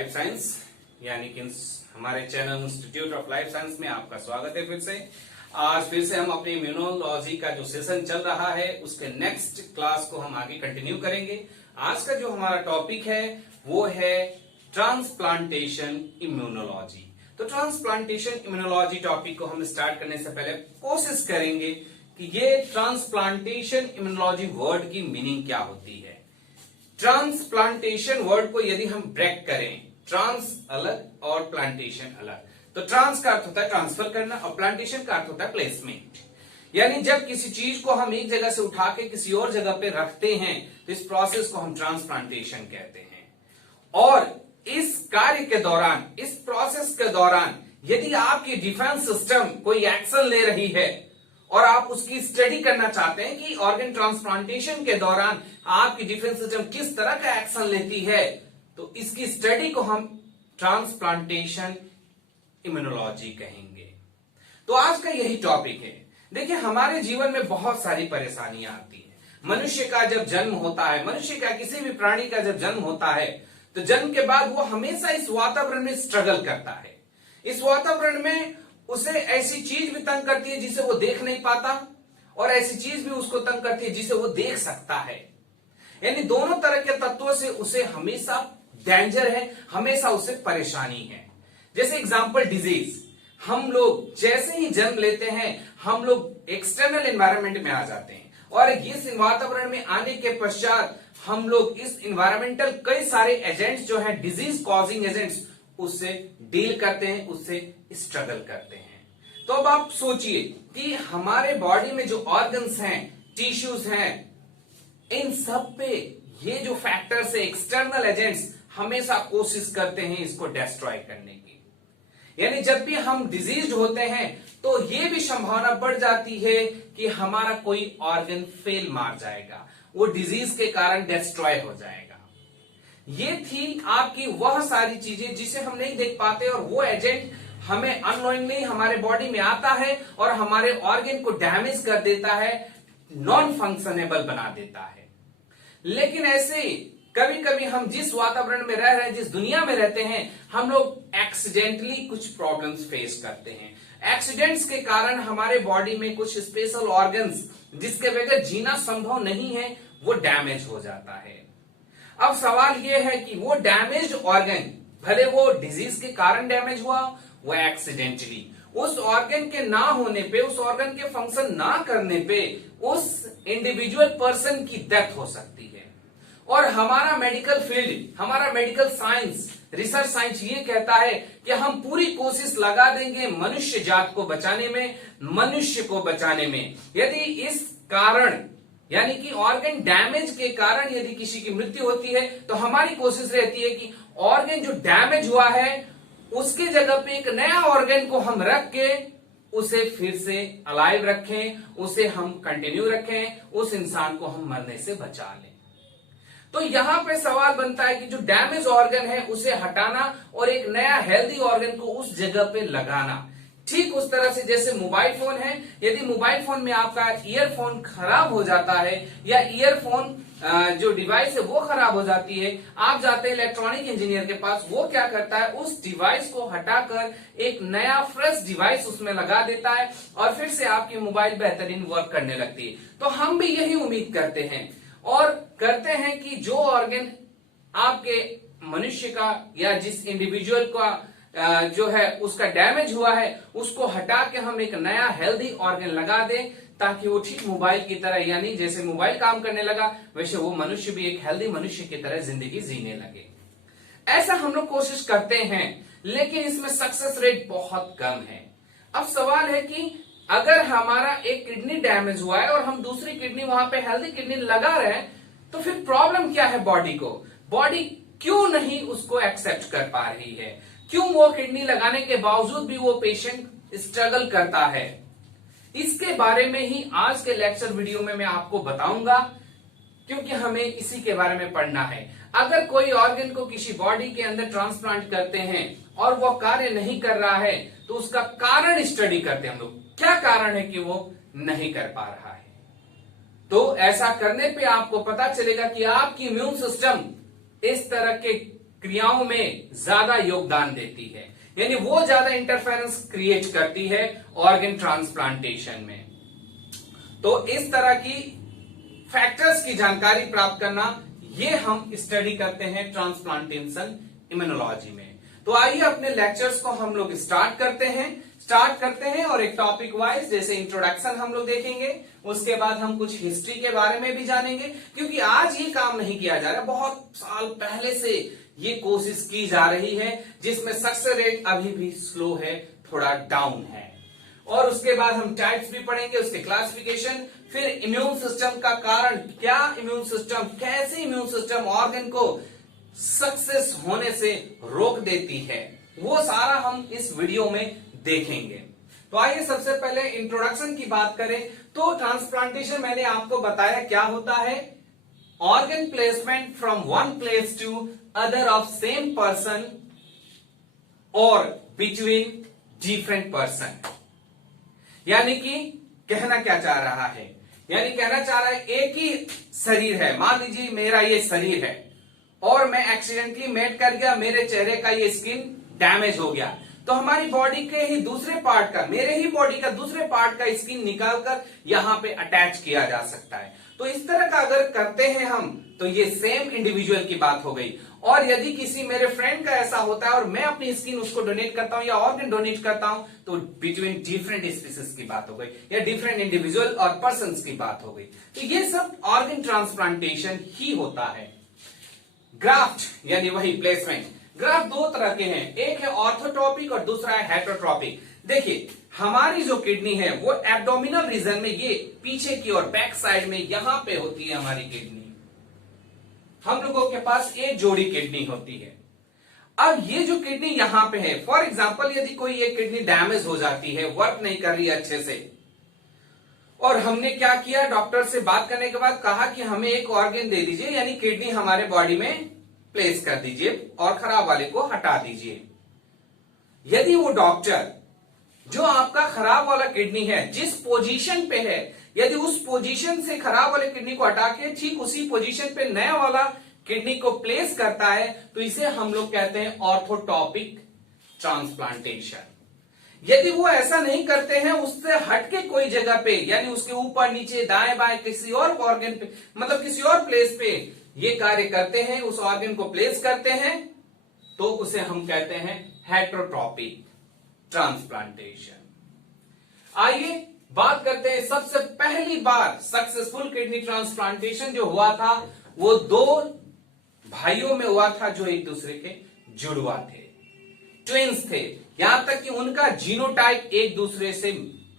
Life science यानी कि हमारे channel institute of life science में आपका स्वागत है। आज फिर से हम अपनी इम्यूनोलॉजी का जो सेशन चल रहा है उसके नेक्स्ट क्लास को हम आगे कंटिन्यू करेंगे। आज का जो हमारा टॉपिक है वो है ट्रांसप्लांटेशन इम्यूनोलॉजी। तो ट्रांसप्लांटेशन इम्यूनोलॉजी टॉपिक को हम स्टार्ट करने से पहले कोशिश करेंगे कि ये ट्रांसप्लांटेशन इम्यूनोलॉजी वर्ड की मीनिंग क्या होती है। ट्रांसप्लांटेशन वर्ड को यदि हम ब्रेक करें, ट्रांस अलग और प्लांटेशन अलग, तो ट्रांस का अर्थ होता है ट्रांसफर करना और प्लांटेशन का अर्थ होता है प्लेसमेंट। यानी जब किसी चीज को हम एक जगह से उठा के किसी और जगह पे रखते हैं तो इस प्रोसेस को हम ट्रांसप्लांटेशन कहते हैं। और इस कार्य के दौरान, इस प्रोसेस के दौरान यदि आपकी डिफेंस सिस्टम कोई एक्शन ले रही है और आप उसकी स्टडी करना चाहते हैं कि ऑर्गन ट्रांसप्लांटेशन के दौरान आपकी डिफेंस सिस्टम किस तरह का एक्शन लेती है, तो इसकी स्टडी को हम ट्रांसप्लांटेशन इम्यूनोलॉजी कहेंगे। तो आज का यही टॉपिक है। देखिए, हमारे जीवन में बहुत सारी परेशानियां आती है। मनुष्य का जब जन्म होता है, मनुष्य का किसी भी प्राणी का जब जन्म होता है तो जन्म के बाद वो हमेशा इस वातावरण में स्ट्रगल करता है। इस वातावरण में उसे ऐसी चीज भी तंग करती है जिसे वो देख नहीं पाता और ऐसी चीज भी उसको तंग करती है जिसे वो देख सकता है। यानी दोनों तरह के तत्वों से उसे हमेशा डेंजर है, हमेशा उसे परेशानी है। जैसे एग्जांपल डिजीज, हम लोग जैसे ही जन्म लेते हैं हम लोग एक्सटर्नल एनवायरनमेंट में आ जाते हैं और इस वातावरण में आने के पश्चात हम लोग इस एनवायरमेंटल कई सारे एजेंट्स जो हैं, डिजीज कॉजिंग एजेंट्स, उससे डील करते हैं, उससे स्ट्रगल करते हैं। तो अब आप सोचिए कि हमारे बॉडी में जो ऑर्गन्स हैं, टिश्यूज हैं, इन सब पे ये जो फैक्टर्स है, एक्सटर्नल एजेंट्स, हमेशा कोशिश करते हैं इसको डिस्ट्रॉय करने की। यानी जब भी हम डिजीज होते हैं तो ये भी संभावना बढ़ जाती है कि हमारा कोई ऑर्गन फेल मार जाएगा, वो डिजीज के कारण डिस्ट्रॉय हो जाएगा। ये थी आपकी वह सारी चीजें जिसे हम नहीं देख पाते और वो एजेंट हमें अननोइंगली हमारे बॉडी में आता है और हमारे ऑर्गन को डैमेज कर देता है, नॉन फंक्शनेबल बना देता है। लेकिन ऐसे कभी कभी हम जिस वातावरण में रह रहे हैं, जिस दुनिया में रहते हैं, हम लोग एक्सीडेंटली कुछ प्रॉब्लम्स फेस करते हैं। एक्सीडेंट्स के कारण हमारे बॉडी में कुछ स्पेशल ऑर्गन्स जिसके बगैर जीना संभव नहीं है वो डैमेज हो जाता है। अब सवाल यह है कि वो डैमेज्ड ऑर्गन, भले वो डिजीज के कारण डैमेज हुआ, वो एक्सीडेंटली, उस ऑर्गन के ना होने पे, उस ऑर्गन के फंक्शन ना करने पे उस इंडिविजुअल पर्सन की डेथ हो सकती है। और हमारा मेडिकल फील्ड, हमारा मेडिकल साइंस, रिसर्च साइंस ये कहता है कि हम पूरी कोशिश लगा देंगे मनुष्य जात को बचाने में, मनुष्य को बचाने में। यदि इस कारण यानी कि ऑर्गन डैमेज के कारण यदि किसी की मृत्यु होती है तो हमारी कोशिश रहती है कि ऑर्गन जो डैमेज हुआ है उसके जगह पे एक नया ऑर्गन को हम रख के उसे फिर से अलाइव रखें, उसे हम कंटिन्यू रखें, उस इंसान को हम मरने से बचा लें। तो यहां पे सवाल बनता है कि जो डैमेज ऑर्गन है उसे हटाना और एक नया हेल्दी ऑर्गन को उस जगह पे लगाना। ठीक उस तरह से जैसे मोबाइल फोन है, यदि मोबाइल फोन में आपका ईयरफोन खराब हो जाता है या ईयरफोन जो डिवाइस है वो खराब हो जाती है, आप जाते हैं इलेक्ट्रॉनिक इंजीनियर के पास, वो क्या करता है उस डिवाइस को हटाकर एक नया फ्रेश डिवाइस उसमें लगा देता है और फिर से आपकी मोबाइल बेहतरीन वर्क करने लगती है। तो हम भी यही उम्मीद करते हैं और करते हैं कि जो ऑर्गन आपके मनुष्य का या जिस इंडिविजुअल का जो है उसका डैमेज हुआ है उसको हटा के हम एक नया हेल्दी ऑर्गन लगा दें ताकि वो ठीक मोबाइल की तरह, यानी जैसे मोबाइल काम करने लगा वैसे वो मनुष्य भी एक हेल्दी मनुष्य की तरह जिंदगी जीने लगे। ऐसा हम लोग कोशिश करते हैं लेकिन इसमें सक्सेस रेट बहुत कम है। अब सवाल है कि अगर हमारा एक किडनी डैमेज हुआ है और हम दूसरी किडनी वहां पे हेल्दी किडनी लगा रहे हैं तो फिर प्रॉब्लम क्या है बॉडी को? बॉडी क्यों नहीं उसको एक्सेप्ट कर पा रही है? क्यों वो किडनी लगाने के बावजूद भी वो पेशेंट स्ट्रगल करता है? इसके बारे में ही आज के लेक्चर वीडियो में मैं आपको बताऊंगा, क्योंकि हमें इसी के बारे में पढ़ना है। अगर कोई ऑर्गन को किसी बॉडी के अंदर ट्रांसप्लांट करते हैं और वो कार्य नहीं कर रहा है तो उसका कारण स्टडी करते हैं हम लोग, क्या कारण है कि वो नहीं कर पा रहा है। तो ऐसा करने पे आपको पता चलेगा कि आपकी इम्यून सिस्टम इस तरह के क्रियाओं में ज्यादा योगदान देती है, यानी वो ज्यादा इंटरफेरेंस क्रिएट करती है ऑर्गन ट्रांसप्लांटेशन में। तो इस तरह की फैक्टर्स की जानकारी प्राप्त करना, ये हम स्टडी करते हैं ट्रांसप्लांटेशन इम्यूनोलॉजी में। तो आइए अपने लेक्चर्स को हम लोग स्टार्ट करते हैं और एक टॉपिक वाइज, जैसे इंट्रोडक्शन हम लोग देखेंगे, उसके बाद हम कुछ हिस्ट्री के बारे में भी जानेंगे, क्योंकि आज ये काम नहीं किया जा रहा, बहुत साल पहले से ये कोशिश की जा रही है, जिसमें सक्सेस रेट अभी भी स्लो है, थोड़ा डाउन है। और उसके बाद हम टाइप्स भी पढ़ेंगे, उसके क्लासिफिकेशन, फिर इम्यून सिस्टम का कारण, क्या इम्यून सिस्टम, कैसे इम्यून सिस्टम ऑर्गन को सक्सेस होने से रोक देती है, वो सारा हम इस वीडियो में देखेंगे। तो आइए सबसे पहले इंट्रोडक्शन की बात करें तो ट्रांसप्लांटेशन मैंने आपको बताया क्या होता है, organ placement from one place to other of same person और बिटवीन डिफरेंट पर्सन। यानी कि कहना क्या चाह रहा है, यानी कहना चाह रहा है एक ही शरीर है, मान लीजिए मेरा ये शरीर है और मैं एक्सीडेंटली मेट कर गया, मेरे चेहरे का ये स्किन डैमेज हो गया, तो हमारी बॉडी के ही दूसरे पार्ट का, मेरे ही बॉडी का दूसरे पार्ट का स्किन निकालकर यहां पे अटैच किया जा सकता है। तो इस तरह का अगर करते हैं हम, तो ये सेम इंडिविजुअल की बात हो गई। और यदि किसी मेरे फ्रेंड का ऐसा होता है और मैं अपनी स्किन उसको डोनेट करता हूं या ऑर्गन डोनेट करता हूं, तो बिटवीन डिफरेंट स्पीसीज की बात हो गई या डिफरेंट इंडिविजुअल और पर्संस की बात हो गई। तो ये सब ऑर्गन ट्रांसप्लांटेशन ही होता है। ग्राफ्ट यानी वही प्लेसमेंट। ग्राफ्ट दो तरह के हैं, एक है ऑर्थोट्रोपिक और दूसरा है हेटरोट्रोपिक। देखिए हमारी जो किडनी है वो एब्डोमिनल रीजन में, ये पीछे की और बैक साइड में यहां पे होती है हमारी किडनी। हम लोगों के पास एक जोड़ी किडनी होती है। अब ये जो किडनी यहां पे है, फॉर एग्जांपल यदि कोई एक किडनी डैमेज हो जाती है, वर्क नहीं कर रही है अच्छे से, और हमने क्या किया, डॉक्टर से बात करने के बाद कहा कि हमें एक ऑर्गन दे दीजिए, यानी किडनी हमारे बॉडी में प्लेस कर दीजिए और खराब वाले को हटा दीजिए। यदि वो डॉक्टर जो आपका खराब वाला किडनी है जिस पोजीशन पे है, यदि उस पोजीशन से खराब वाले किडनी को हटा के ठीक उसी पोजीशन पे नया वाला किडनी को प्लेस करता है, तो इसे हम लोग कहते हैं ऑर्थोटॉपिक ट्रांसप्लांटेशन। यदि वो ऐसा नहीं करते हैं, उससे हटके कोई जगह पे, यानी उसके ऊपर नीचे दाएं बाएं किसी और ऑर्गन पे, मतलब किसी और प्लेस पे ये कार्य करते हैं, उस ऑर्गन को प्लेस करते हैं, तो उसे हम कहते हैं हेटरोट्रोपिक ट्रांसप्लांटेशन। आइए बात करते हैं, सबसे पहली बार सक्सेसफुल किडनी ट्रांसप्लांटेशन जो हुआ था वो दो भाइयों में हुआ था जो एक दूसरे के जुड़वा थे, ट्विंस थे, यहां तक कि उनका जीनोटाइप एक दूसरे से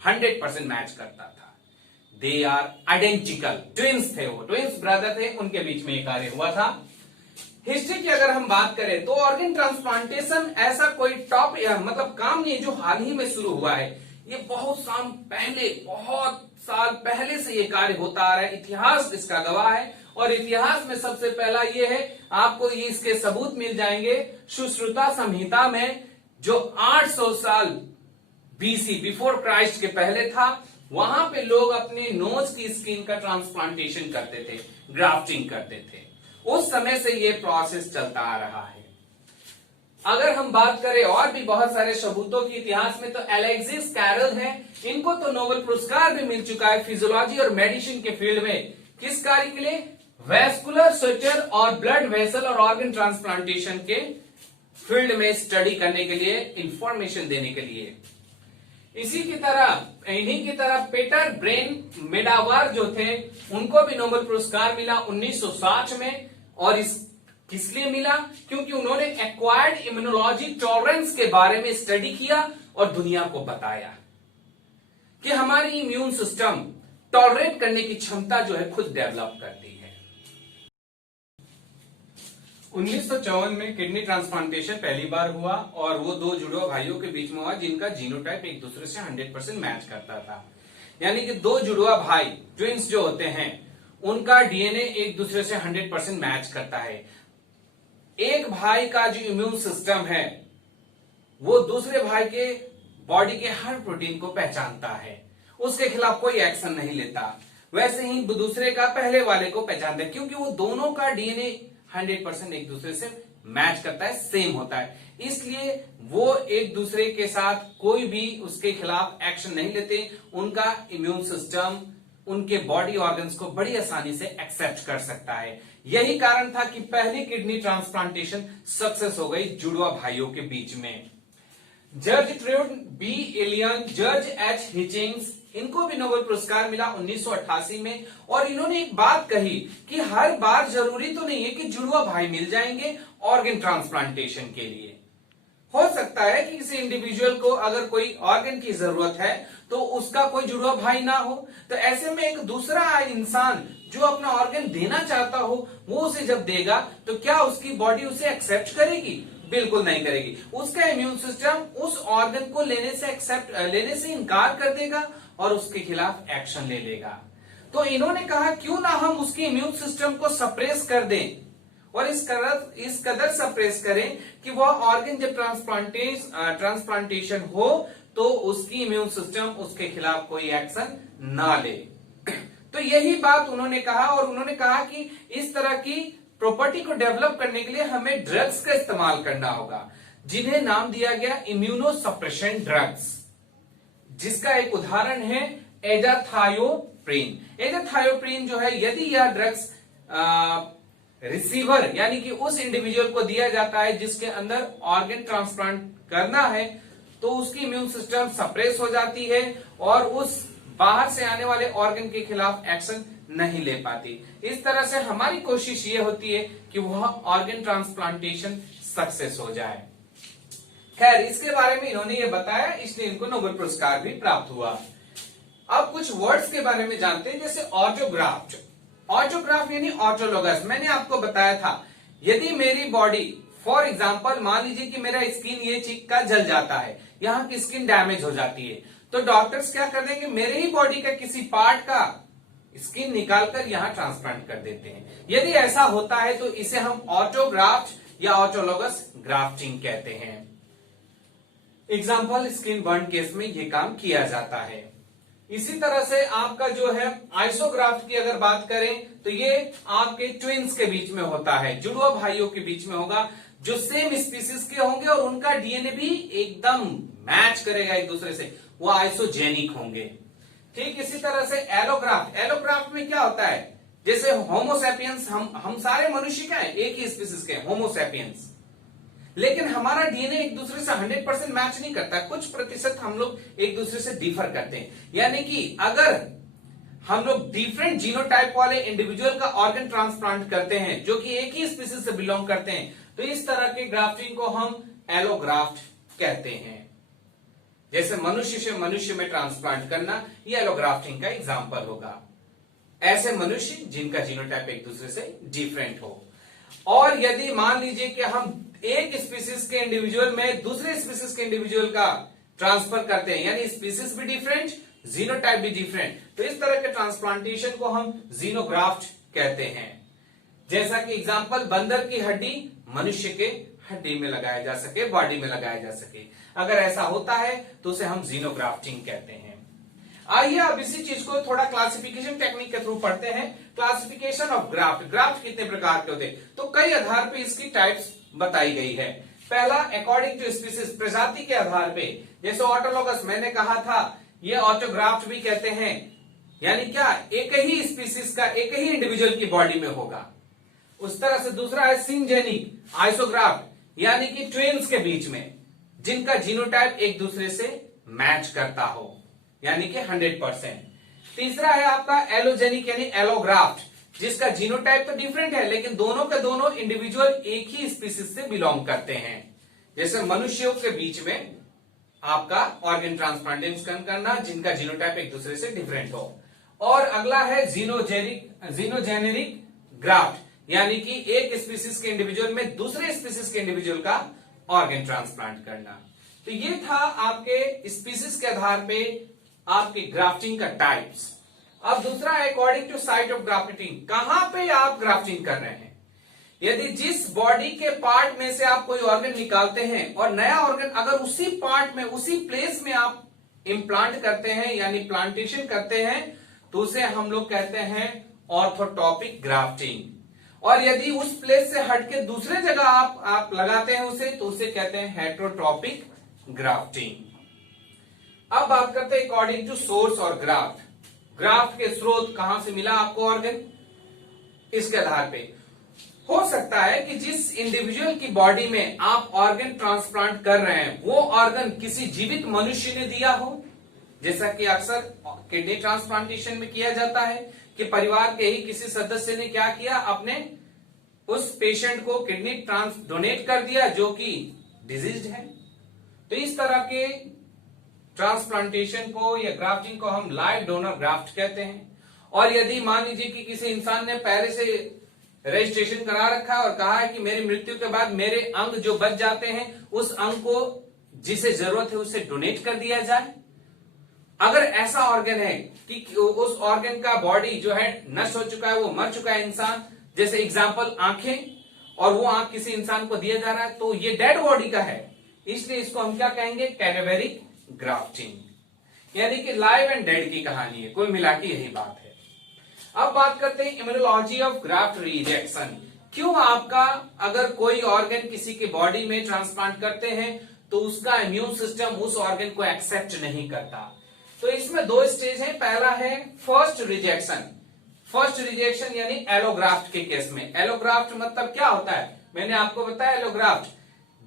100% मैच करता था। दे आर आइडेंटिकल, ट्विंस थे, वो ट्विंस ब्रदर थे, उनके बीच में एक कार्य हुआ था। हिस्ट्री की अगर हम बात करें तो ऑर्गन ट्रांसप्लांटेशन ऐसा कोई टॉप मतलब काम नहीं जो हाल ही में शुरू हुआ है, ये बहुत साल पहले से ये कार्य होता आ रहा है, इतिहास इसका गवाह है। और इतिहास में सबसे पहला ये है, आपको ये इसके सबूत मिल जाएंगे सुश्रुता संहिता में, जो 800 साल बीसी, बिफोर क्राइस्ट के पहले था। वहां पे लोग अपने नोज की स्किन का ट्रांसप्लांटेशन करते थे, ग्राफ्टिंग करते थे। उस समय से ये प्रोसेस चलता आ रहा है। अगर हम बात करें और भी बहुत सारे सबूतों की इतिहास में, तो अलेक्सिस कैरल हैं, इनको तो नोबेल पुरस्कार भी मिल चुका है फिजियोलॉजी और मेडिसिन के फील्ड में। किस कार्य के लिए? वैस्कुलर स्ट्रक्चर और ब्लड वेसल और ऑर्गन ट्रांसप्लांटेशन के फील्ड में स्टडी करने के लिए, इंफॉर्मेशन देने के लिए। इन्हीं की तरह पीटर ब्रेन मेडावर जो थे, उनको भी नोबेल पुरस्कार मिला 1960 में। और इस किस लिए मिला? क्योंकि उन्होंने एक्वायर्ड इम्यूनोलॉजी टॉलरेंस के बारे में स्टडी किया और दुनिया को बताया कि हमारी इम्यून सिस्टम टॉलरेट करने की क्षमता जो है खुद डेवलप करती है। 1954 में किडनी ट्रांसप्लांटेशन पहली बार हुआ और वो दो जुड़वा भाइयों के बीच में हुआ जिनका जीनोटाइप एक दूसरे से 100% मैच करता था। यानी कि दो जुड़वा भाई, ट्विंस जो होते हैं, उनका डीएनए एक दूसरे से 100% मैच करता है। एक भाई का जो इम्यून सिस्टम है वो दूसरे भाई के बॉडी के हर प्रोटीन को पहचानता है, उसके खिलाफ कोई एक्शन नहीं लेता। वैसे ही दूसरे का पहले वाले को पहचानता है, क्योंकि वो दोनों का डीएनए 100% एक दूसरे से मैच करता है, सेम होता है, इसलिए वो एक दूसरे के साथ कोई भी उसके खिलाफ एक्शन नहीं लेते। उनका इम्यून सिस्टम उनके बॉडी ऑर्गन्स को बड़ी आसानी से एक्सेप्ट कर सकता है। यही कारण था कि पहली किडनी ट्रांसप्लांटेशन सक्सेस हो गई जुड़वा भाइयों के बीच में। Gertrude, B Elion, George H Hitchings, इनको भी नोबेल पुरस्कार मिला 1988 में। और इन्होंने एक बात कही कि हर बार जरूरी तो नहीं है कि जुड़वा भाई मिल जाएंगे ऑर्गन ट्रांसप्लांटेशन के लिए। हो सकता है कि किसी इंडिविजुअल को अगर कोई ऑर्गन की जरूरत है तो उसका कोई जुड़वा भाई ना हो, तो ऐसे में एक दूसरा इंसान जो अपना ऑर्गन देना चाहता हो वो उसे जब देगा तो क्या उसकी बॉडी उसे एक्सेप्ट करेगी? बिल्कुल नहीं करेगी। उसका इम्यून सिस्टम उस ऑर्गन को लेने से इनकार कर देगा और उसके खिलाफ एक्शन ले लेगा। तो इन्होंने कहा क्यों ना हम उसके इम्यून सिस्टम को सप्रेस कर दें और इस कदर सप्रेस करें कि वह ऑर्गन जब ट्रांसप्लांटेशन हो तो उसकी इम्यून सिस्टम उसके खिलाफ कोई एक्शन ना ले। तो यही बात उन्होंने कहा और उन्होंने कहा कि इस तरह की प्रॉपर्टी को डेवलप करने के लिए हमें ड्रग्स का इस्तेमाल करना होगा, जिन्हें नाम दिया गया इम्यूनोसप्रेशन ड्रग्स, जिसका एक उदाहरण है एजाथायोप्रिन। एजाथायोप्रिन जो है, यदि यह ड्रग्स रिसीवर यानी कि उस इंडिविजुअल को दिया जाता है जिसके अंदर ऑर्गन ट्रांसप्लांट करना है, तो उसकी इम्यून सिस्टम सप्रेस हो जाती है और उस बाहर से आने वाले ऑर्गन के खिलाफ एक्शन नहीं ले पाती। इस तरह से हमारी कोशिश ये होती है कि वह ऑर्गन ट्रांसप्लांटेशन सक्सेस हो जाए। खैर, इसके बारे में इन्होंने ये बताया, इसलिए इनको नोबेल पुरस्कार भी प्राप्त हुआ। अब कुछ वर्ड्स के बारे में जानते हैं, जैसे ऑटोग्राफ्ट। ऑटोग्राफ यानी ऑटोलोगस। मैंने आपको बताया था, यदि मेरी बॉडी फॉर एग्जाम्पल मान लीजिए कि मेरा स्किन ये चिक का जल जाता है, यहाँ की स्किन डैमेज हो जाती है, तो डॉक्टर्स क्या कर देंगे, मेरे ही बॉडी का किसी पार्ट का स्किन निकालकर यहाँ ट्रांसप्लांट कर देते हैं। यदि ऐसा होता है तो इसे हम ऑटोग्राफ्ट या ऑटोलोगस ग्राफ्टिंग कहते हैं। एग्जाम्पल, स्किन बर्न केस में ये काम किया जाता है। इसी तरह से आपका जो है आइसोग्राफ्ट की अगर बात करें तो ये आपके ट्विन्स के बीच में होता है, जुड़वा भाइयों के बीच में होगा, जो सेम स्पीसीज के होंगे और उनका डीएनए भी एकदम मैच करेगा एक दूसरे से, वो आइसोजेनिक होंगे। ठीक इसी तरह से एलोग्राफ्ट। एलोग्राफ्ट में क्या होता है, जैसे होमोसेपियंस, हम सारे मनुष्य क्या है, एक ही स्पीसीज के होमोसेपियंस, लेकिन हमारा डीएनए एक दूसरे से 100% मैच नहीं करता, कुछ प्रतिशत हम लोग एक दूसरे से डिफर करते हैं। यानी कि अगर हम लोग डिफरेंट जीनोटाइप वाले इंडिविजुअल का ऑर्गन ट्रांसप्लांट करते हैं जो कि एक ही स्पीसीज से बिलोंग करते हैं, तो इस तरह के ग्राफ्टिंग को हम एलोग्राफ्ट कहते हैं। जैसे मनुष्य से मनुष्य में ट्रांसप्लांट करना, ये एलोग्राफ्टिंग का एग्जाम्पल होगा। ऐसे मनुष्य जिनका जीनोटाइप एक दूसरे से डिफरेंट हो। और यदि मान लीजिए कि हम एक स्पीसीज के इंडिविजुअल में दूसरे स्पीसीज के इंडिविजुअल का ट्रांसफर करते हैं, यानी स्पीसीज भी डिफरेंट, जीनोटाइप भी डिफरेंट, तो इस तरह के ट्रांसप्लांटेशन को हम जीनोग्राफ्ट कहते हैं। जैसा कि एग्जांपल, बंदर की हड्डी मनुष्य के हड्डी में लगाया जा सके, बॉडी में लगाया जा सके, अगर ऐसा होता है तो उसे हम जीनोग्राफ्टिंग कहते हैं। आइए अब इसी चीज को थोड़ा क्लासिफिकेशन टेक्निक के थ्रू पढ़ते हैं। Classification of graft. ग्राफ्ट कितने प्रकार के होते हैं, तो कई आधार पे इसकी टाइप्स बताई गई है। पहला, अकॉर्डिंग टू स्पीसीज, प्रजाति के आधार पे, जैसे ऑटोलोगस मैंने कहा था, ये ऑटोग्राफ्ट भी कहते हैं, यानी क्या, एक ही स्पीसीज का एक ही इंडिविजुअल की बॉडी में होगा। उस तरह से दूसरा है सिंजेनिक आइसोग्राफ्ट, यानी कि ट्विन्स के बीच में जिनका जीनोटाइप एक दूसरे से मैच करता हो, यानी कि 100%। तीसरा है आपका एलोजेनिक यानी एलोग्राफ्ट, जिसका जीनोटाइप तो डिफरेंट है लेकिन दोनों के दोनों इंडिविजुअल एक ही स्पीसीज से बिलोंग करते हैं। जैसे मनुष्यों के बीच में आपका ऑर्गन ट्रांसप्लांटेशन करना जिनका जीनोटाइप एक दूसरे से डिफरेंट हो। और अगला है जीनोजेनेरिक ग्राफ्ट, यानी कि एक स्पीसीज के इंडिविजुअल में दूसरे स्पीसीज के इंडिविजुअल का ऑर्गन ट्रांसप्लांट करना। तो ये था आपके स्पीसीज के आधार पे आपकी ग्राफ्टिंग का टाइप्स। अब दूसरा है according to site of grafting, कहां पे आप ग्राफ्टिंग कर रहे हैं। यदि जिस बॉडी के पार्ट में से आप कोई ऑर्गन निकालते हैं और नया ऑर्गन अगर उसी पार्ट में उसी प्लेस में आप इम्प्लांट करते हैं यानी प्लांटेशन करते हैं, तो उसे हम लोग कहते हैं ऑर्थोटॉपिक ग्राफ्टिंग। और यदि उस प्लेस से हटके दूसरे जगह आप लगाते हैं उसे, तो उसे कहते हैं हेटेरोट्रॉपिक ग्राफ्टिंग। अब बात करते हैं अकॉर्डिंग टू सोर्स और ग्राफ्ट। ग्राफ्ट के स्रोत कहां से मिला आपको ऑर्गन, इसके आधार पे हो सकता है कि जिस इंडिविजुअल की बॉडी में आप ऑर्गन ट्रांसप्लांट कर रहे हैं वो ऑर्गन किसी जीवित मनुष्य ने दिया हो, जैसा कि अक्सर किडनी ट्रांसप्लांटेशन में किया जाता है कि परिवार के ही किसी सदस्य ने क्या किया, अपने उस पेशेंट को किडनी डोनेट कर दिया जो कि डिजीज्ड है। तो इस तरह के ट्रांसप्लांटेशन को या ग्राफ्टिंग को हम लाइव डोनर ग्राफ्ट कहते हैं। और यदि मान लीजिए कि किसी इंसान ने पहले से रजिस्ट्रेशन करा रखा है और कहा है कि मेरी मृत्यु के बाद मेरे अंग जो बच जाते हैं उस अंग को जिसे जरूरत है उसे डोनेट कर दिया जाए। अगर ऐसा ऑर्गन है कि उस ऑर्गन का बॉडी जो है नष्ट हो चुका है, वो मर चुका है इंसान, जैसे एग्जांपल आंखें, और वो आंख किसी इंसान को दिया जा रहा है तो ये डेड बॉडी का है, इसलिए इसको हम क्या कहेंगे, कैडेवरिक ग्राफ्टिंग। यानी कि लाइव एंड डेड की कहानी है, कुल मिला के यही बात है। अब बात करते हैं इम्यूनोलॉजी ऑफ ग्राफ्ट रिजेक्शन। क्यों आपका अगर कोई ऑर्गन किसी के बॉडी में ट्रांसप्लांट करते हैं तो उसका इम्यून सिस्टम उस ऑर्गन को एक्सेप्ट नहीं करता। तो इसमें दो स्टेज है। पहला है फर्स्ट रिजेक्शन। फर्स्ट रिजेक्शन यानी एलोग्राफ्ट के केस में। एलोग्राफ्ट मतलब क्या होता है, मैंने आपको बताया allograft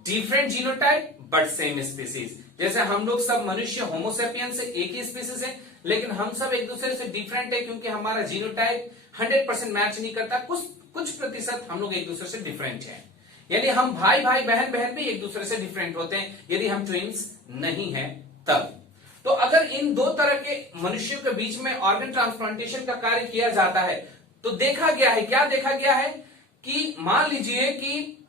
different genotype but same species. जैसे हम लोग सब मनुष्य होमोसेपियन से एक ही स्पीसीज है, लेकिन हम सब एक दूसरे से डिफरेंट है क्योंकि हमारा जीनोटाइप 100% मैच नहीं करता, कुछ प्रतिशत हम लोग एक दूसरे से डिफरेंट हैं। यानी हम भाई भाई बहन बहन भी एक दूसरे से डिफरेंट होते हैं यदि हम ट्विंस नहीं हैं तब। तो अगर इन दो तरह के मनुष्यों के बीच में ऑर्गन ट्रांसप्लांटेशन का कार्य किया जाता है तो देखा गया है, क्या देखा गया है कि मान लीजिए कि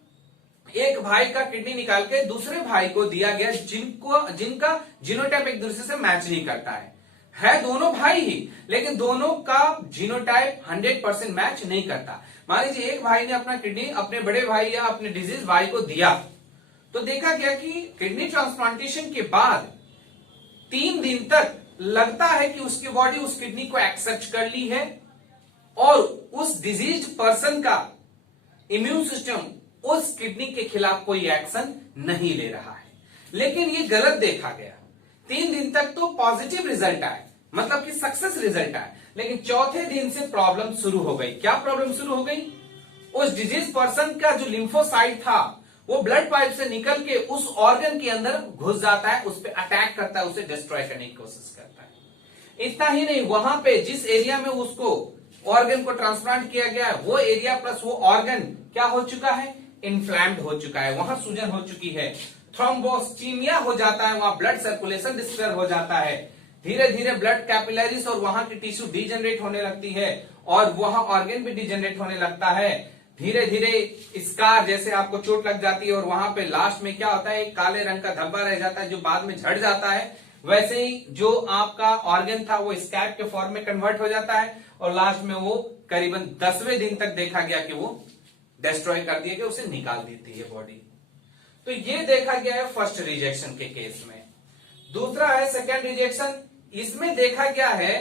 एक भाई का किडनी निकाल के दूसरे भाई को दिया गया जिनका जीनोटाइप एक दूसरे से मैच नहीं करता है दोनों भाई ही, लेकिन दोनों का जीनोटाइप 100% मैच नहीं करता। मान लीजिए एक भाई ने अपना किडनी अपने बड़े भाई या अपने डिजीज भाई को दिया, तो देखा गया कि किडनी ट्रांसप्लांटेशन के बाद 3 दिन तक लगता है कि उसकी बॉडी उस किडनी को एक्सेप्ट कर ली है और उस डिजीज पर्सन का इम्यून सिस्टम उस किडनी के खिलाफ कोई एक्शन नहीं ले रहा है। लेकिन ये गलत देखा गया। 3 दिन तक तो पॉजिटिव रिजल्ट आए, मतलब कि सक्सेस रिजल्ट आए, लेकिन चौथे दिन से प्रॉब्लम शुरू हो गई। क्या प्रॉब्लम शुरू हो गई, उस डिजीज पर्सन का जो लिम्फोसाइट था वो ब्लड पाइप से निकल के उस ऑर्गन के अंदर घुस जाता है, उस पर अटैक करता है, उसे डिस्ट्रॉय करने की कोशिश करता है। इतना ही नहीं, वहां पे जिस एरिया में उसको ऑर्गन को ट्रांसप्लांट किया गया है वो एरिया प्लस वो ऑर्गन क्या हो चुका है, इन्फ्लैम्ड हो चुका है, वहां सूजन हो चुकी है, थ्रोम्बोस्टीमिया हो जाता है, वहां ब्लड सर्कुलेशन डिस्टर्ब हो जाता है, धीरे धीरे ब्लड कैपिलरीज और वहां की टिश्यू डिजेनरेट होने लगती है और वहां ऑर्गन भी डिजेनरेट होने लगता है। धीरे धीरे स्कार जैसे आपको चोट लग जाती है और वहां पे लास्ट में क्या होता है, एक काले रंग का धब्बा रह जाता है जो बाद में झड़ जाता है। वैसे ही जो आपका ऑर्गन था वो स्कैब के फॉर्म में कन्वर्ट हो जाता है और लास्ट में वो करीबन 10वें दिन तक देखा गया कि वो डिस्ट्रॉय कर दिया गया, उसे निकाल देती है बॉडी। तो ये देखा गया है फर्स्ट रिजेक्शन के केस में। दूसरा है सेकेंड रिजेक्शन। इसमें देखा गया है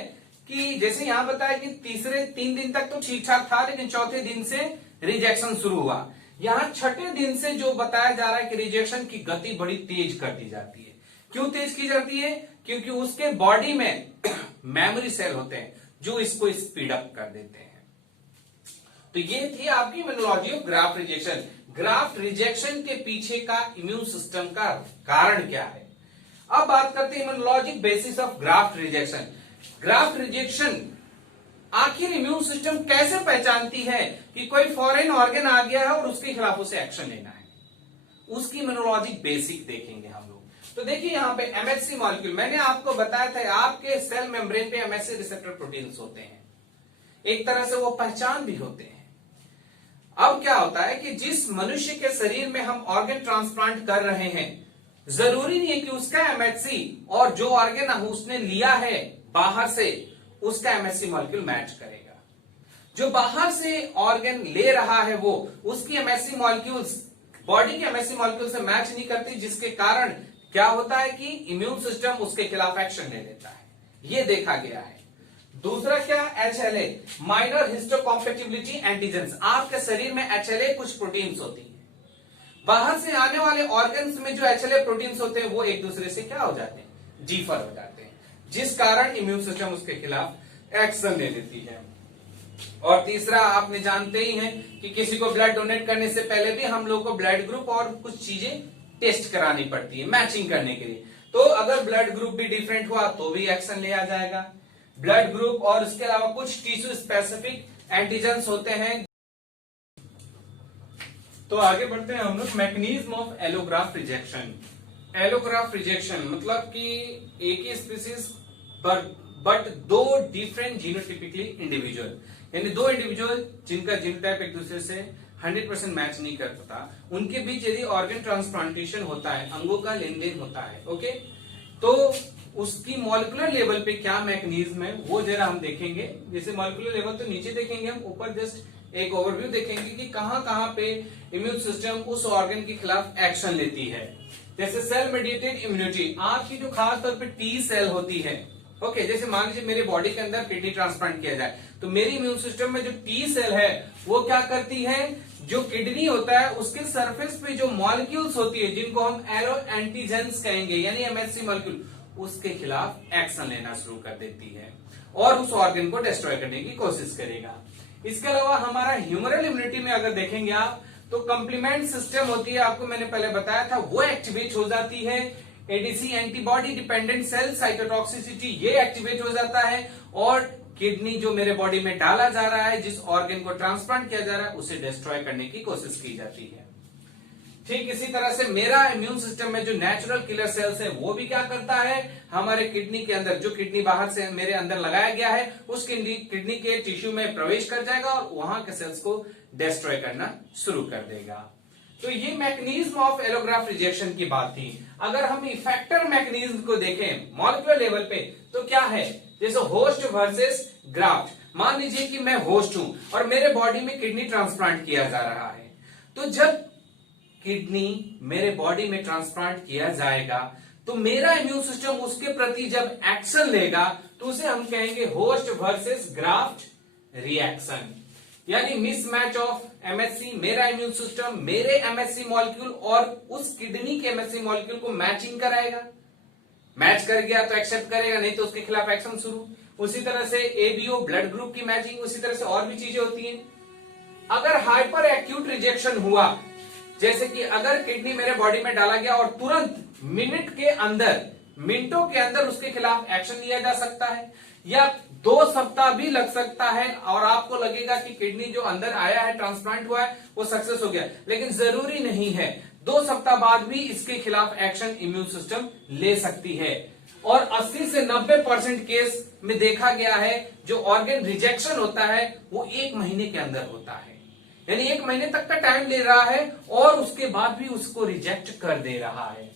कि जैसे यहां बताया कि तीसरे 3 दिन तक तो ठीक ठाक था, लेकिन चौथे दिन से रिजेक्शन शुरू हुआ। यहां छठे दिन से जो बताया जा रहा है कि रिजेक्शन की गति बड़ी तेज कर दी जाती है। क्यों तेज की जाती है, क्योंकि उसके बॉडी में मेमोरी सेल होते हैं जो इसको स्पीड अप कर देते हैं। तो ये थी आपकी immunology of graft rejection. Graft rejection के पीछे का इम्यून सिस्टम का कारण क्या है। अब बात करते हैं immunologic basis of graft rejection. Graft rejection आखिर इम्यून सिस्टम कैसे पहचानती है कि कोई फॉरेन ऑर्गन आ गया है और उसके खिलाफ उसे एक्शन लेना है, उसकी इम्यूनोलॉजिक बेसिक देखेंगे हम लोग। तो देखिए यहां पे एमएचसी मॉलिक्यूल, मैंने आपको बताया था आपके सेल मेम्ब्रेन पे एमएचसी रिसेप्टर प्रोटीन्स होते हैं, एक तरह से वो पहचान भी होते हैं। अब क्या होता है कि जिस मनुष्य के शरीर में हम ऑर्गन ट्रांसप्लांट कर रहे हैं, जरूरी नहीं है कि उसका एमएचसी और जो ऑर्गन उसने लिया है बाहर से उसका एमएचसी मॉलिक्यूल मैच करेगा। जो बाहर से ऑर्गन ले रहा है वो उसकी एमएचसी मॉलिक्यूल्स बॉडी के एमएचसी मॉलिक्यूल से मैच नहीं करती, जिसके कारण क्या होता है कि इम्यून सिस्टम उसके खिलाफ एक्शन ले लेता है। ये देखा गया है। दूसरा क्या, HLA माइनर हिस्टोकॉम्पेटिबिलिटी एंटीजेंस। आपके शरीर में HLA कुछ प्रोटीन्स होती है, बाहर से आने वाले ऑर्गन्स में जो HLA प्रोटीन्स होते हैं वो एक दूसरे से क्या हो जाते हैं, डिफर हो जाते हैं, जिस कारण इम्यून सिस्टम उसके खिलाफ एक्शन ले लेती है। और तीसरा आपने जानते ही हैं कि किसी को ब्लड डोनेट करने से पहले भी हम लोग को ब्लड ग्रुप और कुछ चीजें टेस्ट करानी पड़ती है मैचिंग करने के लिए। तो अगर ब्लड ग्रुप भी डिफरेंट हुआ तो भी एक्शन लिया जाएगा। ब्लड ग्रुप और उसके अलावा कुछ टिश्यू स्पेसिफिक एंटीजेंस होते हैं। तो आगे बढ़ते हैं हम लोग, mechanism of allograft rejection. Allograft rejection मतलब कि एक ही स्पीसीज बट दो डिफरेंट जीनोटिपिकली इंडिविजुअल, यानी दो इंडिविजुअल जिनका जीनोटाइप एक दूसरे से 100% मैच नहीं कर पाता, उनके बीच यदि ऑर्गन ट्रांसप्लांटेशन होता है, अंगों का लेन देन होता है, ओके, तो उसकी मॉलिक्यूलर लेवल पे क्या मैकेनिज्म है वो जरा हम देखेंगे। जैसे मॉलिक्यूलर लेवल तो नीचे देखेंगे हम, ऊपर जस्ट एक ओवरव्यू देखेंगे कि कहां कहां पे इम्यून सिस्टम उस ऑर्गन के खिलाफ एक्शन लेती है। जैसे सेल मेडिएटेड इम्यूनिटी, आपकी जो खास तौर पे टी सेल होती है, ओके, जैसे मान लीजिए मेरे बॉडी के अंदर किडनी ट्रांसप्लांट किया जाए तो मेरी इम्यून सिस्टम में जो टी सेल है वो क्या करती है, जो किडनी होता है उसके सरफेस पे जो मॉलिक्यूल्स होती है जिनको हम एरो एंटीजेंस कहेंगे यानी एमएचसी मॉलिक्यूल, उसके खिलाफ एक्शन लेना शुरू कर देती है और उस ऑर्गन को डिस्ट्रॉय करने की कोशिश करेगा। इसके अलावा हमारा ह्यूमरल इम्यूनिटी में अगर देखेंगे आप तो कंप्लीमेंट सिस्टम होती है, आपको मैंने पहले बताया था, वो एक्टिवेट हो जाती है। ADC antibody dependent cell cytotoxicity ये एक्टिवेट हो जाता है और किडनी जो मेरे बॉडी में डाला जा रहा है, जिस ऑर्गन को ट्रांसप्लांट किया जा रहा है, उसे डिस्ट्रॉय करने की कोशिश की जाती है। ठीक इसी तरह से मेरा इम्यून सिस्टम में जो नेचुरल किलर सेल्स है वो भी क्या करता है, हमारे किडनी के अंदर, जो किडनी बाहर से मेरे अंदर लगाया गया है उस किडनी के टिश्यू में प्रवेश कर जाएगा और वहां के सेल्स को डिस्ट्रॉय करना शुरू कर देगा। तो ये मैकेनिज्म ऑफ एलोग्राफ्ट रिजेक्शन की बात थी। अगर हम इफेक्टर मैकेनिज्म को देखें मॉलिक्यूलर लेवल पे तो क्या है, जैसे होस्ट वर्सेस ग्राफ्ट। मान लीजिए कि मैं होस्ट हूं और मेरे बॉडी में किडनी ट्रांसप्लांट किया जा रहा है, तो जब किडनी मेरे बॉडी में ट्रांसप्लांट किया जाएगा तो मेरा इम्यून सिस्टम उसके प्रति जब एक्शन लेगा तो उसे हम कहेंगे होस्ट वर्सेस ग्राफ्ट रिएक्शन, यानी मिसमैच ऑफ एमएचसी। मेरा इम्यून सिस्टम मेरे एमएचसी मॉलिक्यूल और उस किडनी के एमएचसी मॉलिक्यूल को मैचिंग कराएगा, मैच कर गया तो एक्सेप्ट करेगा, नहीं तो उसके खिलाफ एक्शन शुरू। उसी तरह से एबीओ ब्लड ग्रुप की मैचिंग, उसी तरह से और भी चीजें होती हैं। अगर हाइपर एक्यूट रिजेक्शन हुआ, जैसे कि अगर किडनी मेरे बॉडी में डाला गया और तुरंत मिनट के अंदर, मिनटों के अंदर उसके खिलाफ एक्शन लिया जा सकता है, या 2 सप्ताह भी लग सकता है और आपको लगेगा कि किडनी जो अंदर आया है, ट्रांसप्लांट हुआ है, वो सक्सेस हो गया, लेकिन जरूरी नहीं है। 2 सप्ताह बाद भी इसके खिलाफ एक्शन इम्यून सिस्टम ले सकती है। और 80 से 90% केस में देखा गया है जो ऑर्गन रिजेक्शन होता है वो 1 महीने के अंदर होता है, यानी 1 महीने तक का टाइम ले रहा है और उसके बाद भी उसको रिजेक्ट कर दे रहा है।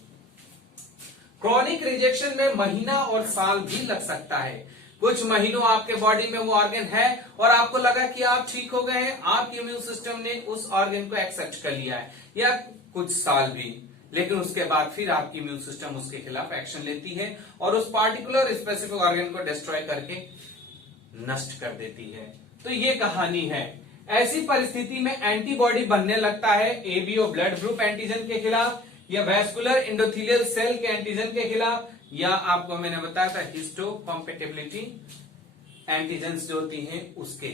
क्रॉनिक रिजेक्शन में महीना और साल भी लग सकता है। कुछ महीनों आपके बॉडी में वो ऑर्गन है और आपको लगा कि आप ठीक हो गए हैं, आपके इम्यून सिस्टम ने उस ऑर्गन को एक्सेप्ट कर लिया है, या कुछ साल भी, लेकिन उसके बाद फिर आपकी इम्यून सिस्टम उसके खिलाफ एक्शन लेती है और उस पार्टिकुलर स्पेसिफिक ऑर्गन को डिस्ट्रॉय करके नष्ट कर देती है। तो ये कहानी है। ऐसी परिस्थिति में एंटीबॉडी बनने लगता है एबीओ ब्लड ग्रुप एंटीजन के खिलाफ, या वैस्कुलर एंडोथेलियल सेल के एंटीजन के खिलाफ, या आपको मैंने बताया था हिस्टोकॉम्पेटिबिलिटी एंटीजेंस जो होती हैं उसके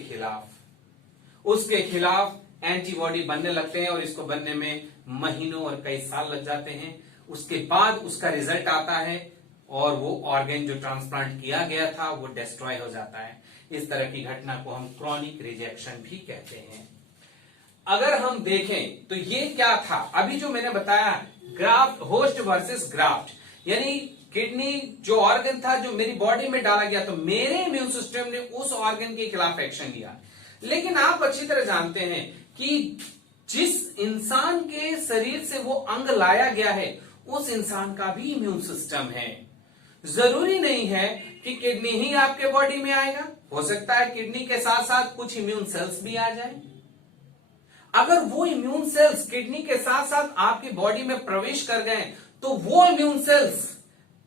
खिलाफ एंटीबॉडी बनने लगते हैं और इसको बनने में महीनों और कई साल लग जाते हैं। उसके बाद उसका रिजल्ट आता है और वो ऑर्गन जो ट्रांसप्लांट किया गया था वो डिस्ट्रॉय हो जाता है। इस तरह की घटना को हम क्रॉनिक रिजेक्शन भी कहते हैं। अगर हम देखें तो ये क्या था, अभी जो मैंने बताया ग्राफ्ट, होस्ट वर्सेस ग्राफ्ट, यानी किडनी जो ऑर्गन था जो मेरी बॉडी में डाला गया तो मेरे इम्यून सिस्टम ने उस ऑर्गन के खिलाफ एक्शन लिया। लेकिन आप अच्छी तरह जानते हैं कि जिस इंसान के शरीर से वो अंग लाया गया है उस इंसान का भी इम्यून सिस्टम है। जरूरी नहीं है कि किडनी ही आपके बॉडी में आएगा, हो सकता है किडनी के साथ साथ कुछ इम्यून सेल्स भी आ जाए। अगर वो इम्यून सेल्स किडनी के साथ साथ आपकी बॉडी में प्रवेश कर गए तो वो इम्यून सेल्स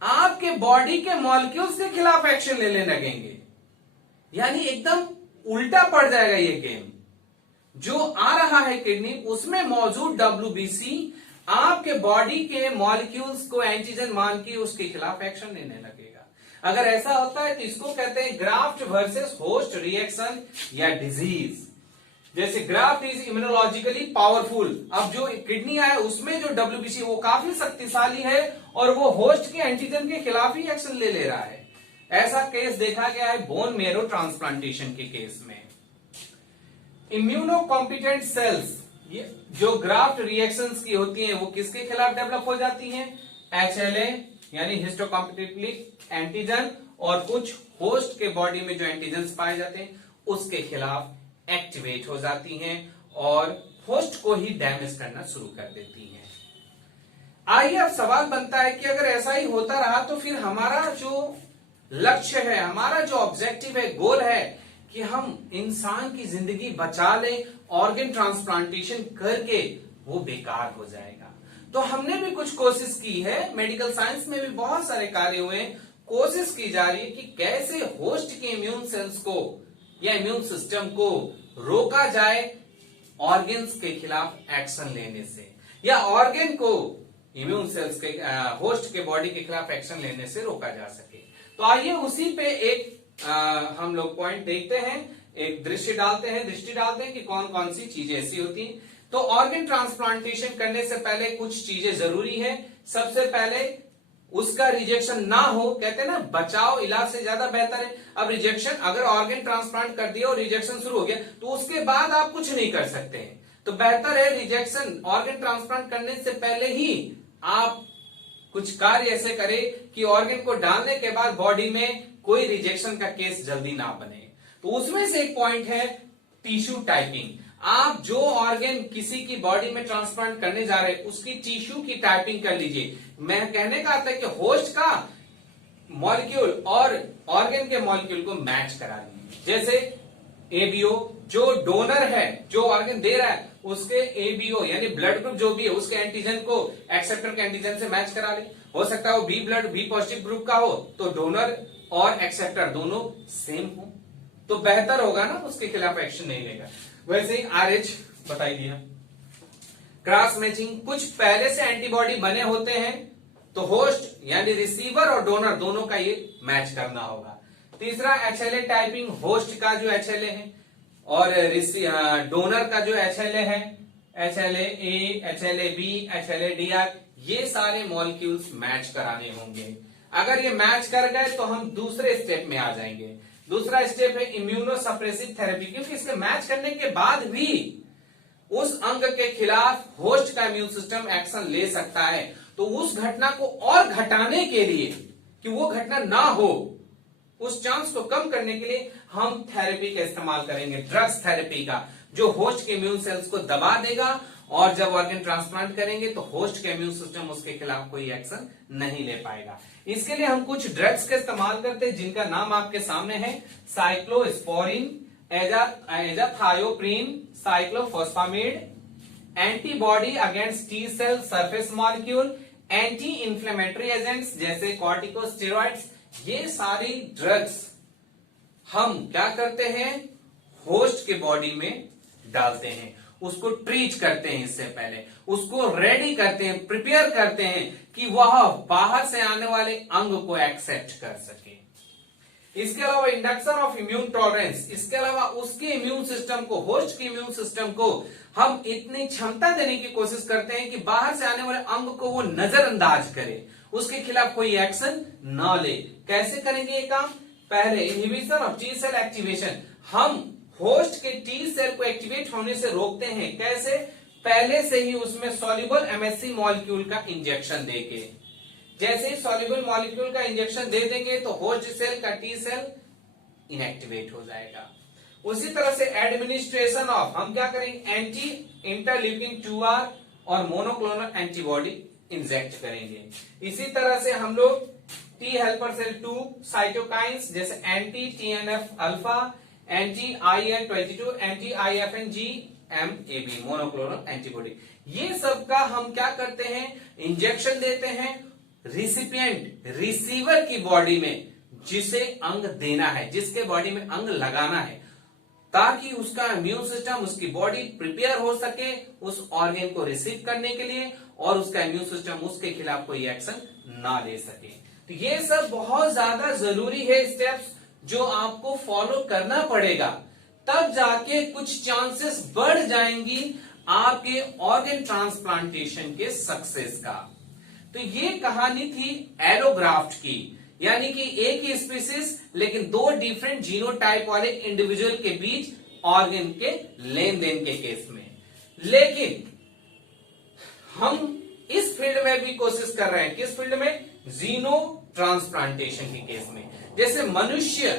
आपके बॉडी के मॉलिक्यूल्स के खिलाफ एक्शन लेने लगेंगे। यानी एकदम उल्टा पड़ जाएगा ये गेम। जो आ रहा है किडनी उसमें मौजूद WBC आपके बॉडी के मॉलिक्यूल्स को एंटीजन मान के उसके खिलाफ एक्शन लेने लगेगा। अगर ऐसा होता है तो इसको कहते हैं ग्राफ्ट वर्सेस होस्ट रिएक्शन या डिजीज। जैसे ग्राफ्ट इज इम्यूनोलॉजिकली पावरफुल, अब जो किडनी है उसमें जो WBC वो काफी शक्तिशाली है और वो होस्ट के एंटीजन के खिलाफ ही एक्शन ले रहा है। ऐसा केस देखा गया है बोन मैरो ट्रांसप्लांटेशन के केस में। इम्यूनो कॉम्पिटेंट सेल्स ये जो ग्राफ्ट रिएक्शंस की होती हैं वो किसके खिलाफ डेवलप हो जाती हैं? HLA यानी हिस्टोकॉम्पिटिटिव एंटीजन और कुछ होस्ट के बॉडी में जो एंटीजन पाए जाते हैं उसके खिलाफ एक्टिवेट हो जाती हैं और होस्ट को ही डैमेज करना शुरू कर देती हैं। आइए अब सवाल बनता है कि अगर ऐसा ही होता रहा तो फिर हमारा जो लक्ष्य है, हमारा जो ऑब्जेक्टिव है, गोल है कि हम इंसान की जिंदगी बचा लें, ऑर्गन ट्रांसप्लांटेशन करके वो बेकार हो जाएगा। तो हमने भी कुछ कोशिश की है, मेडिकल साइंस में भी बहुत सारे कार्य हुए, कोशिश की जा रही है कि कैसे होस्ट के इम्यून सेल्स को या इम्यून सिस्टम को रोका जाए ऑर्गन्स के खिलाफ एक्शन लेने से, या ऑर्गन को इम्यून सेल्स के होस्ट के बॉडी के खिलाफ एक्शन लेने से रोका जा सके। तो आइए उसी पे एक हम लोग पॉइंट देखते हैं, एक दृष्टि डालते हैं कि कौन कौन सी चीजें ऐसी होती हैं। तो ऑर्गन ट्रांसप्लांटेशन करने से पहले कुछ चीजें जरूरी है। सबसे पहले उसका रिजेक्शन ना हो, कहते हैं ना बचाव इलाज से ज्यादा बेहतर है। अब रिजेक्शन, अगर ऑर्गन ट्रांसप्लांट कर दिया और रिजेक्शन शुरू हो गया तो उसके बाद आप कुछ नहीं कर सकते हैं। तो बेहतर है रिजेक्शन, ऑर्गन ट्रांसप्लांट करने से पहले ही आप कुछ कार्य ऐसे करें कि ऑर्गन को डालने के बाद बॉडी में कोई रिजेक्शन का केस जल्दी ना बने। तो उसमें से एक पॉइंट है टिश्यू टाइपिंग। आप जो ऑर्गन किसी की बॉडी में ट्रांसप्लांट करने जा रहे हैं उसकी टिश्यू की टाइपिंग कर लीजिए। मैं कहने का आता है कि होस्ट का मॉलिक्यूल और ऑर्गन के मॉलिक्यूल को मैच करा लीजिए। जैसे ABO, जो डोनर है, जो ऑर्गन दे रहा है उसके ABO यानी ब्लड ग्रुप जो भी है उसके एंटीजन को एक्सेप्टर के एंटीजन से मैच करा ले। हो सकता है वो B पॉजिटिव ग्रुप का हो तो डोनर और एक्सेप्टर दोनों सेम हो तो बेहतर होगा ना, उसके खिलाफ एक्शन नहीं लेगा। वैसे ही RH बताई दिया। क्रॉस मैचिंग, कुछ पहले से एंटीबॉडी बने होते हैं तो होस्ट यानी रिसीवर और डोनर दोनों का ये मैच करना होगा। तीसरा HLA टाइपिंग, होस्ट का जो HLA है और डोनर का जो HLA है, HLA-A, HLA-B, HLA-DR, ये सारे मॉलिक्यूल्स मैच कराने होंगे। अगर ये मैच कर गए तो हम दूसरे स्टेप में आ जाएंगे। दूसरा स्टेप है इम्यूनो सप्रेसिव थेरेपी, क्योंकि इसके मैच करने के बाद भी उस अंग के खिलाफ होस्ट का इम्यून सिस्टम एक्शन ले सकता है। तो उस घटना को और घटाने के लिए कि वो घटना ना हो, उस चांस को कम करने के लिए हम थेरेपी का इस्तेमाल करेंगे, ड्रग्स थेरेपी का, जो होस्ट के इम्यून सेल्स को दबा देगा और जब ऑर्गन ट्रांसप्लांट करेंगे तो होस्ट के इम्यून सिस्टम उसके खिलाफ कोई एक्शन नहीं ले पाएगा। इसके लिए हम कुछ ड्रग्स का इस्तेमाल करते हैं जिनका नाम आपके सामने है, cyclosporine, azathioprine, cyclophosphamide, antibody against T cell surface molecule, anti inflammatory agents जैसे कॉर्टिकोस्टेरॉइड्स। ये सारी ड्रग्स हम क्या करते हैं, होस्ट के बॉडी में डालते हैं, उसको ट्रीट करते हैं, इससे पहले उसको रेडी करते हैं, प्रिपेयर करते हैं कि वह बाहर से आने वाले अंग को एक्सेप्ट कर सके। इसके अलावा इंडक्शन ऑफ इम्यून टॉलरेंस, इसके अलावा उसके इम्यून सिस्टम को, होस्ट के इम्यून सिस्टम को हम इतनी क्षमता देने की कोशिश करते हैं कि बाहर से आने वाले अंग को वो नजरअंदाज करे, उसके खिलाफ कोई एक्शन न ले। कैसे करेंगे ये काम? पहले inhibition of T cell activation, हम होस्ट के टी सेल को एक्टिवेट होने से रोकते हैं। कैसे? पहले से ही उसमें सॉल्युबल MSC मॉलिक्यूल का इंजेक्शन देके। जैसे ही सॉल्युबल मॉलिक्यूल का इंजेक्शन दे देंगे तो होस्ट सेल का टी सेल इनएक्टिवेट हो जाएगा। उसी तरह से एडमिनिस्ट्रेशन ऑफ, हम क्या करेंगे, एंटी इंटरल्यूकिन 2R और मोनोक्लोनल एंटीबॉडी इंजेक्ट करेंगे। इसी तरह से हम लोग टी हेल्पर सेल 2 साइटोकाइंस जैसे anti TNF alpha, anti IL-22, anti IFN-GMAB monoclonal antibody, ये सब का हम क्या करते हैं, इंजेक्शन देते हैं रिसिपिएंट, रिसीवर की बॉडी में, जिसे अंग देना है, जिसके बॉडी में अंग लगाना है, ताकि उसका इम्यून सिस्टम, उसकी बॉडी प्रिपेयर हो सके उस ऑर्गन को रिसीव करने के लिए और उसका इम्यून सिस्टम उसके खिलाफ कोई एक्शन ना ले सके। तो ये सब बहुत ज्यादा जरूरी है स्टेप्स जो आपको फॉलो करना पड़ेगा, तब जाके कुछ चांसेस बढ़ जाएंगी आपके ऑर्गन ट्रांसप्लांटेशन के सक्सेस का। तो ये कहानी थी एलोग्राफ्ट की, यानी कि एक ही स्पीसीज लेकिन दो डिफरेंट जीनोटाइप वाले इंडिविजुअल के बीच ऑर्गन के लेन देन के केस में। लेकिन हम इस फील्ड में भी कोशिश कर रहे हैं, किस फील्ड में? जीनो ट्रांसप्लांटेशन के केस में। जैसे मनुष्य,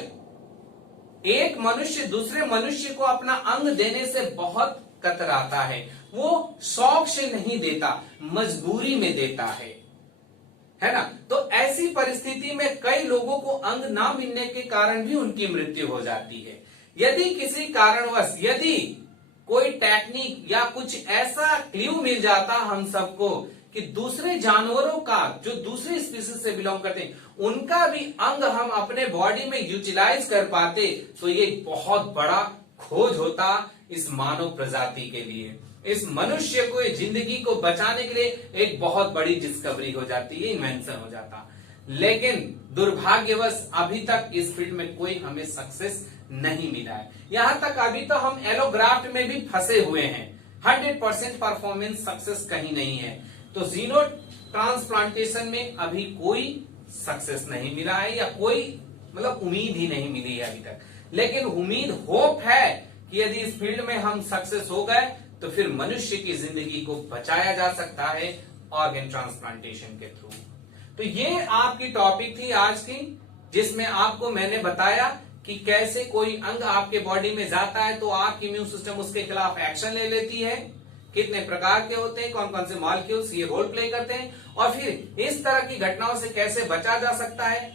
एक मनुष्य दूसरे मनुष्य को अपना अंग देने से बहुत कतराता है, वो शौक से नहीं देता, मजबूरी में देता है ना। तो ऐसी परिस्थिति में कई लोगों को अंग ना मिलने के कारण भी उनकी मृत्यु हो जाती है। यदि किसी कारणवश, यदि कोई टेक्निक या कुछ ऐसा क्ल्यू मिल जाता हम सबको कि दूसरे जानवरों का, जो दूसरी स्पीसीज से बिलोंग करते हैं, उनका भी अंग हम अपने बॉडी में यूटिलाइज कर पाते, तो ये बहुत बड़ा खोज होता इस मानव प्रजाति के लिए। इस मनुष्य को, जिंदगी को बचाने के लिए एक बहुत बड़ी डिस्कवरी हो जाती है, इन्वेंशन हो जाता। लेकिन दुर्भाग्यवश अभी तक इस फील्ड में कोई हमें सक्सेस नहीं मिला है। यहां तक अभी तो हम एलोग्राफ्ट में भी फंसे हुए हैं, 100% परफॉर्मेंस सक्सेस कहीं नहीं है। तो जीनो ट्रांसप्लांटेशन में अभी कोई सक्सेस नहीं मिला है, या कोई मतलब उम्मीद ही नहीं मिली है अभी तक। लेकिन उम्मीद, होप है कि यदि इस फील्ड में हम सक्सेस हो गए तो फिर मनुष्य की जिंदगी को बचाया जा सकता है ऑर्गन ट्रांसप्लांटेशन के थ्रू। तो ये आपकी टॉपिक थी आज की, जिसमें आपको मैंने बताया कि कैसे कोई अंग आपके बॉडी में जाता है तो आपकी इम्यून सिस्टम उसके खिलाफ एक्शन ले लेती है, कितने प्रकार के होते हैं, कौन कौन से मॉलिक्यूल्स ये रोल प्ले करते हैं, और फिर इस तरह की घटनाओं से कैसे बचा जा सकता है,